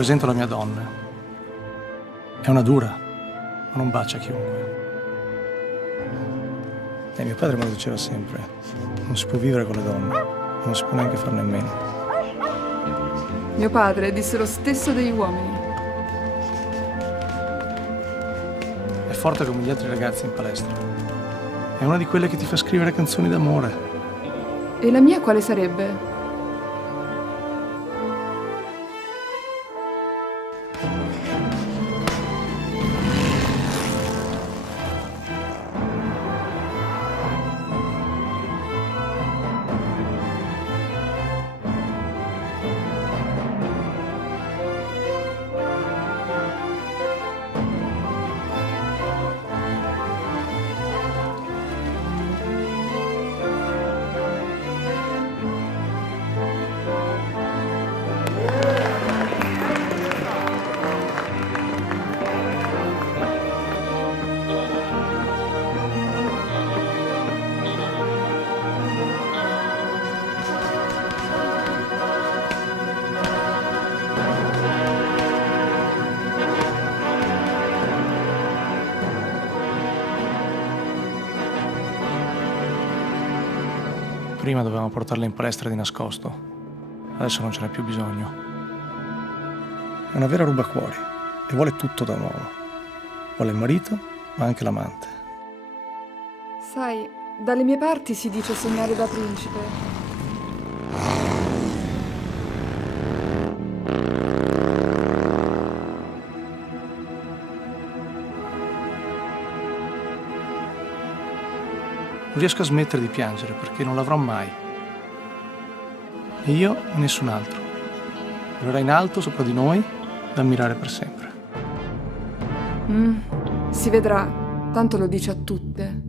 presento la mia donna. È una dura, ma non bacia chiunque. E mio padre me lo diceva sempre, non si può vivere con le donne, non si può neanche farne a meno. Mio padre disse lo stesso degli uomini. È forte come gli altri ragazzi in palestra. È una di quelle che ti fa scrivere canzoni d'amore. E la mia quale sarebbe? Prima dovevamo portarla in palestra di nascosto, adesso non ce n'è più bisogno. È una vera rubacuori e vuole tutto da un uomo. Vuole il marito, ma anche l'amante. Sai, dalle mie parti si dice sognare da principe. Non riesco a smettere di piangere perché non l'avrò mai. E io e nessun altro. Volerà in alto sopra di noi da ammirare per sempre. Si vedrà, tanto lo dice a tutte.